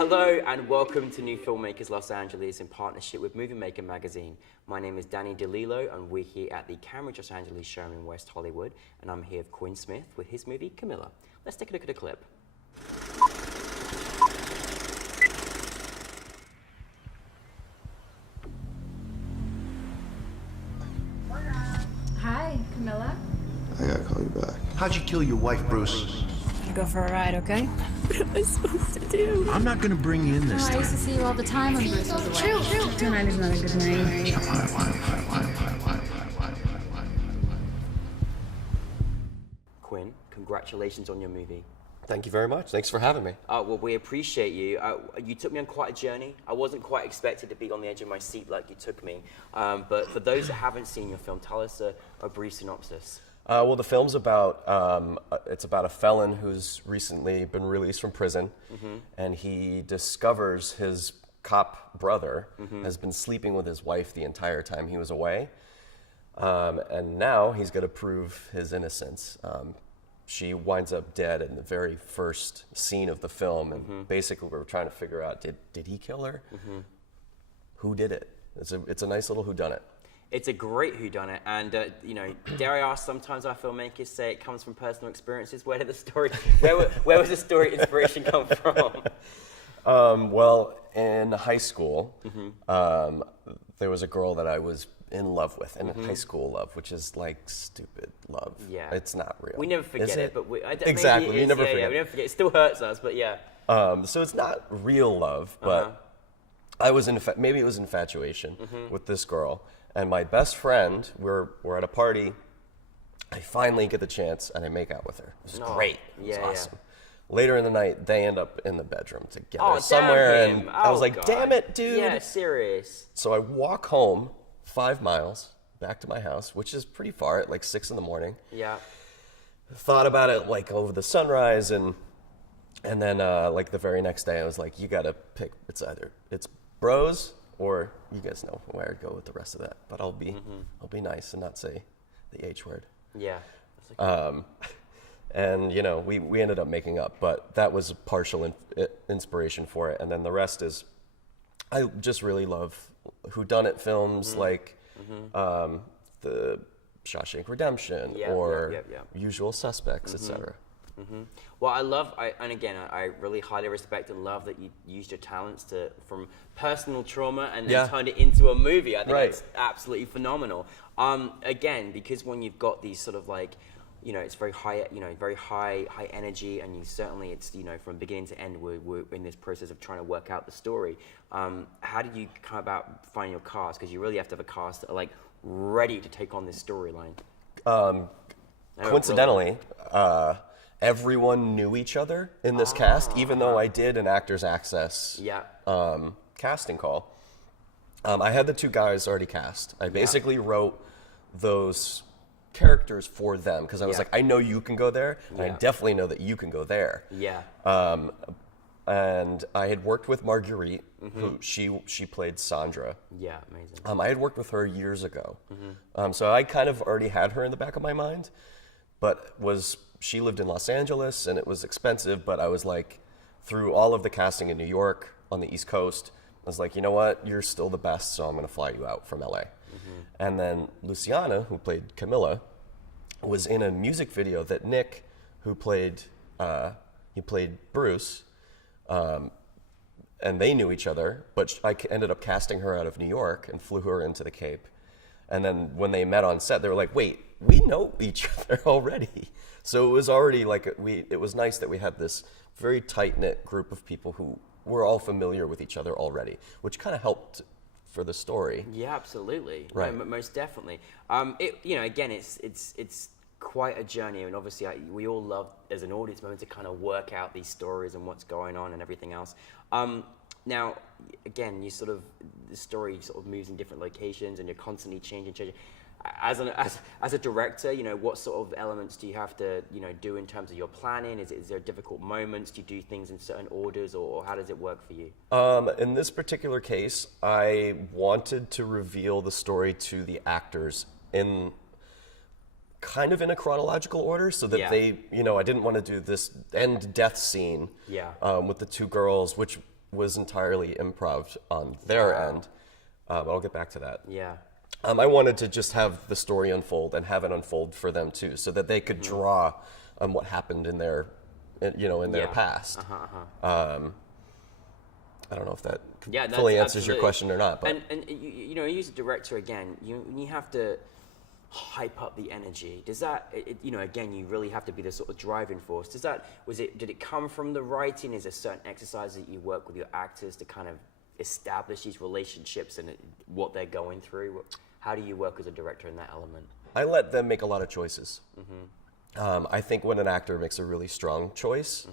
Hello and welcome to New Filmmakers Los Angeles in partnership with Movie Maker magazine. My name is Danny DeLillo and we're here at the Cambridge Los Angeles showroom in West Hollywood, and I'm here with Quinn Smith with his movie Camilla. Let's take a look at a clip. Hi, Camilla. I gotta call you back. How'd you kill your wife, Bruce? You go for a ride, okay? What am I supposed to do? I'm not gonna bring you in this I time. used to see you all the time when Bruce was away. Tonight is not a good night. Quinn, congratulations on your movie. Thank you very much. Thanks for having me. Well, we appreciate you. You took me on quite a journey. I wasn't quite expected to be on the edge of my seat like you took me. But for those that haven't seen your film, tell us a brief synopsis. Well, the film's about, it's about a felon who's recently been released from prison, and he discovers his cop brother has been sleeping with his wife the entire time he was away. And now he's going to prove his innocence. She winds up dead in the very first scene of the film, and basically we're trying to figure out, did he kill her? Who did it? It's a nice little whodunit. It's a great whodunit, and you know, dare I ask? Sometimes our filmmakers say it comes from personal experiences. Where did the story? Where was the story inspiration come from? Well, in high school, there was a girl that I was in love with, in high school love, which is like stupid love. Yeah, it's not real. We never forget it, but exactly, we never forget. Yeah, we never forget. It still hurts us, but yeah. So it's not real love, but I was maybe it was infatuation with this girl. And my best friend, we're at a party. I finally get the chance, and I make out with her. It was great. It was awesome. Later in the night, they end up in the bedroom together somewhere, and I was like, "Damn it, dude!" Yeah, serious. So I walk home 5 miles back to my house, which is pretty far, at like 6 in the morning. Yeah. Thought about it like over the sunrise, and then like the very next day, I was like, "You gotta pick. It's bros." Or you guys know where I'd go with the rest of that, but I'll be nice and not say the H word. Yeah. And you know, we ended up making up, but that was a partial inspiration for it. And then the rest is, I just really love whodunit films like the Shawshank Redemption or Usual Suspects, etc. Well, I really highly respect and love that you used your talents from personal trauma and then turned it into a movie. I think that's absolutely phenomenal. Again, because when you've got these sort of like, you know, it's very high, very high energy, and it's, you know, from beginning to end, we're in this process of trying to work out the story. How did you come about finding your cast? Because you really have to have a cast that are like ready to take on this storyline. Coincidentally, everyone knew each other in this cast, even though I did an Actors Access casting call. I had the 2 guys already cast. I basically wrote those characters for them because I was like, I know you can go there, and I definitely know that you can go there. Yeah. And I had worked with Marguerite, who she played Sandra. Yeah, amazing. I had worked with her years ago, so I kind of already had her in the back of my mind, but she lived in Los Angeles, and it was expensive, but I was like, through all of the casting in New York, on the East Coast, I was like, you know what, you're still the best, so I'm gonna fly you out from LA. And then Luciana, who played Camilla, was in a music video that Nick, who played Bruce, and they knew each other, but I ended up casting her out of New York and flew her into the Cape. And then when they met on set, they were like, wait, we know each other already. So it was already like, it was nice that we had this very tight-knit group of people who were all familiar with each other already, which kind of helped for the story. Yeah, absolutely. Right. No, most definitely. Again, it's quite a journey, and obviously we all love, as an audience member, to kind of work out these stories and what's going on and everything else. Now, again, the story sort of moves in different locations, and you're constantly changing. As a director, you know, what sort of elements do you have to, you know, do in terms of your planning? Is there difficult moments? Do you do things in certain orders, or how does it work for you? In this particular case, I wanted to reveal the story to the actors in kind of in a chronological order, so that they, you know, I didn't want to do this end death scene with the 2 girls, which was entirely improv on their end. But I'll get back to that. Yeah. I wanted to just have the story unfold and have it unfold for them too, so that they could draw on what happened in their, their past. I don't know if that fully answers your question or not. But. And you as a director, again, you have to hype up the energy. Does that, again, you really have to be the sort of driving force. Did it come from the writing? Is there certain exercises that you work with your actors to kind of establish these relationships and what they're going through? How do you work as a director in that element? I let them make a lot of choices. I think when an actor makes a really strong choice,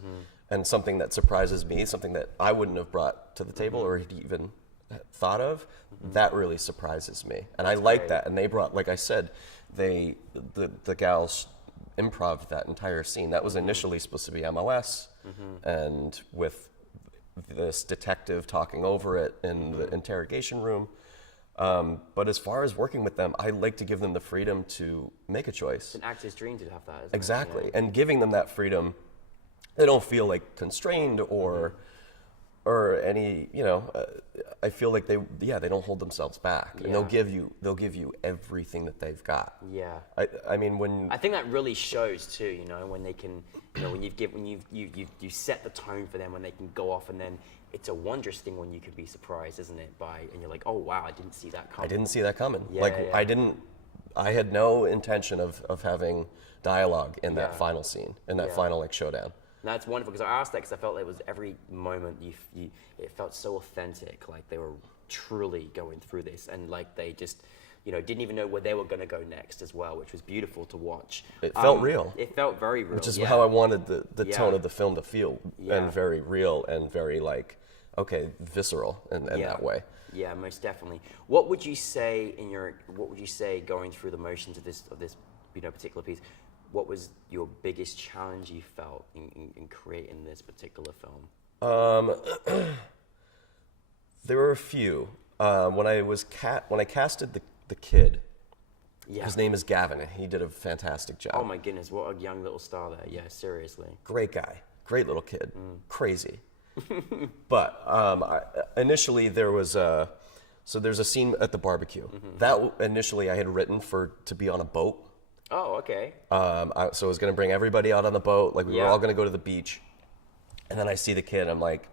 and something that surprises me, something that I wouldn't have brought to the table or had even thought of, that really surprises me. And I like that. And they brought, like I said, the gals improv that entire scene. That was initially supposed to be MOS, and with this detective talking over it in the interrogation room. But as far as working with them, I like to give them the freedom to make a choice. It's an actor's dream to have that, isn't exactly. it? And giving them that freedom, they don't feel like constrained or any, I feel like they don't hold themselves back. And they'll give you everything that they've got. Yeah. I mean, I think that really shows too, when they can, when you set the tone for them, when they can go off, and then it's a wondrous thing when you can be surprised, isn't it? And you're like, oh wow, I didn't see that coming. Yeah, I had no intention of having dialogue in that final scene, in that final showdown. And that's wonderful, because I asked that because I felt like it was every moment it felt so authentic, like they were truly going through this, and like they just, didn't even know where they were going to go next as well, which was beautiful to watch. It felt real. It felt very real. Which is how I wanted the tone of the film to feel, and very real and very visceral in that way. Yeah, most definitely. What would you say going through the motions of this particular piece? What was your biggest challenge you felt in creating this particular film? There were a few. When I casted the kid, his name is Gavin, and he did a fantastic job. Oh my goodness, what a young little star there. Yeah, seriously. Great guy, great little kid, crazy. But initially there's a scene at the barbecue. That initially I had written to be on a boat. Oh, okay. So I was going to bring everybody out on the boat. Like, we were all going to go to the beach. And then I see the kid. I'm like,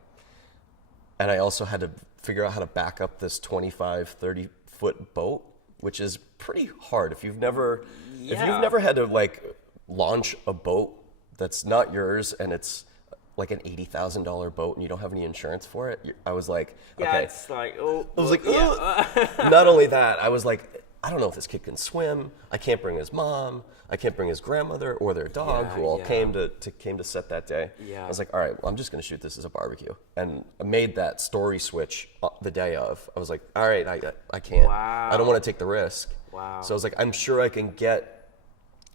and I also had to figure out how to back up this 25, 30-foot boat, which is pretty hard. If you've never had to, launch a boat that's not yours, and it's like an $80,000 boat and you don't have any insurance for it, I was like, okay. It's like, oh. I was like, oh. Not only that, I was like, I don't know if this kid can swim. I can't bring his mom. I can't bring his grandmother or their dog, who all came to set that day. Yeah. I was like, all right, well, I'm just going to shoot this as a barbecue. And I made that story switch the day of. I was like, all right, I can't. Wow. I don't want to take the risk. Wow. So I was like, I'm sure I can get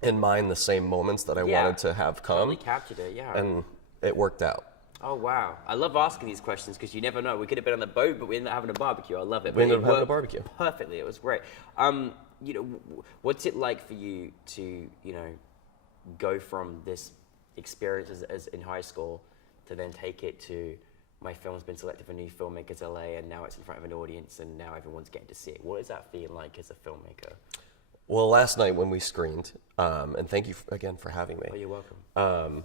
in mind the same moments that I wanted to have come. Totally captured it, yeah. And it worked out. Oh, wow. I love asking these questions because you never know. We could have been on the boat, but we ended up having a barbecue. I love it. We ended up having a barbecue. Perfectly. It was great. What's it like for you to, go from this experience as in high school to then take it to my film's been selected for NewFilmmakers LA, and now it's in front of an audience, and now everyone's getting to see it. What is that feeling like as a filmmaker? Well, last night when we screened, and thank you again for having me. Oh, you're welcome.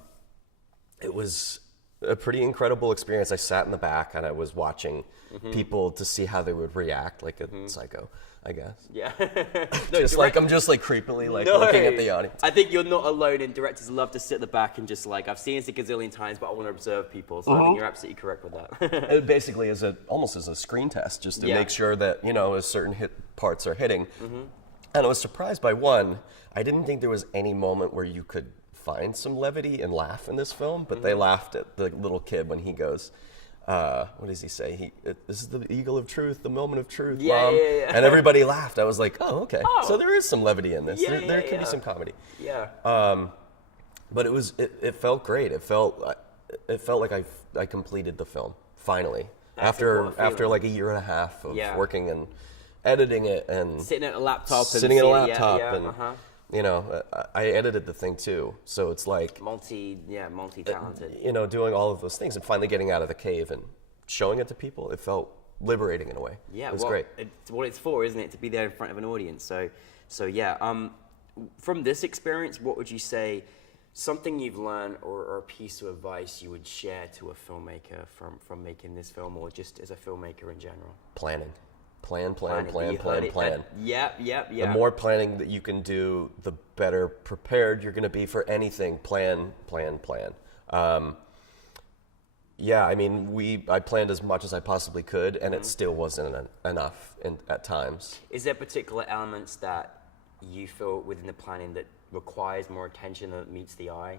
It was a pretty incredible experience. I sat in the back and I was watching people to see how they would react, like a psycho, I guess. Yeah. I'm just creepily looking at the audience. I think you're not alone, and directors love to sit at the back and just I've seen it a gazillion times, but I want to observe people. So I think you're absolutely correct with that. It basically is almost as a screen test, just to make sure that, as certain parts are hitting. And I was surprised by one. I didn't think there was any moment where you could find some levity and laugh in this film, but they laughed at the little kid when he goes, what does he say? This is the eagle of truth, the moment of truth, Mom. Yeah. And everybody laughed. I was like, oh, okay. So there is some levity in this. There could be some comedy. Yeah. But it felt great. It felt like I completed the film finally. After like a year and a half of working and editing it and sitting at a laptop and I edited the thing too, so it's like multi-talented. Doing all of those things and finally getting out of the cave and showing it to people, it felt liberating in a way. Yeah, it was well, great. It's what it's for, isn't it? To be there in front of an audience. So yeah. From this experience, what would you say, something you've learned or a piece of advice you would share to a filmmaker from making this film, or just as a filmmaker in general? Planning. Plan. Yeah. The more planning that you can do, the better prepared you're going to be for anything. Plan. Yeah, I mean, I planned as much as I possibly could, and it still wasn't enough at times. Is there particular elements that you feel within the planning that requires more attention than meets the eye?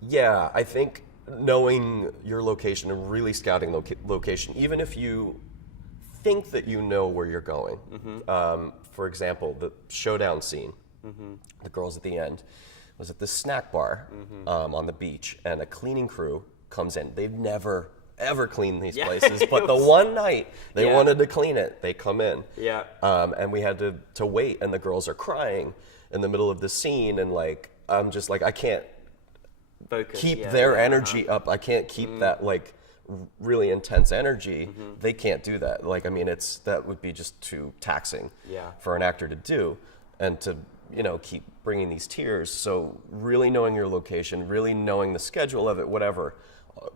Yeah, I think knowing your location and really scouting location, even if you think that you know where you're going. For example, the showdown scene, the girls at the end, was at this snack bar on the beach, and a cleaning crew comes in. They've never ever cleaned these places, but the one night they wanted to clean it, they come in. And we had to wait, and the girls are crying in the middle of the scene, and like I'm just like, I can't keep their energy up. I can't keep that like really intense energy. They can't do that. Like, I mean, that would be just too taxing for an actor to do, and to keep bringing these tears. So really knowing your location, really knowing the schedule of it, whatever,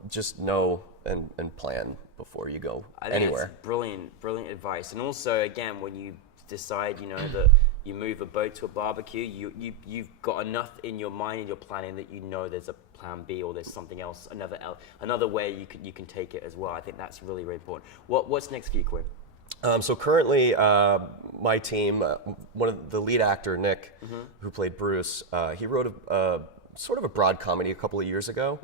just know and plan before you go anywhere. That's brilliant advice. And also, again, when you decide, that you move a boat to a barbecue, you've got enough in your mind and your planning that there's a plan B, or there's something else, another way you can take it as well. I think that's really important. What's next for you, Quinn? So currently, my team, one of the lead actor, Nick, who played Bruce, he wrote a sort of a broad comedy a couple of years ago,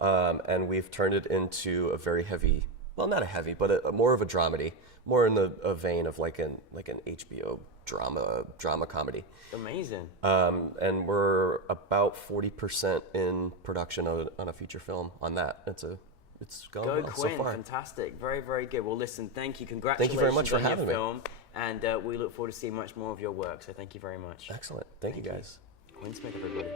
and we've turned it into a very heavy, well, not a heavy, but more of a dramedy, more in the vein of like an HBO drama comedy. Amazing. And we're about 40% in production on a feature film on that. It's going well Quinn, so far. Fantastic. Very, very good. Well, listen, thank you. Congratulations. Thank you very much for on having your me. film, and we look forward to seeing much more of your work. So thank you very much. Excellent. Thank you, guys. Quinn Smith, everybody.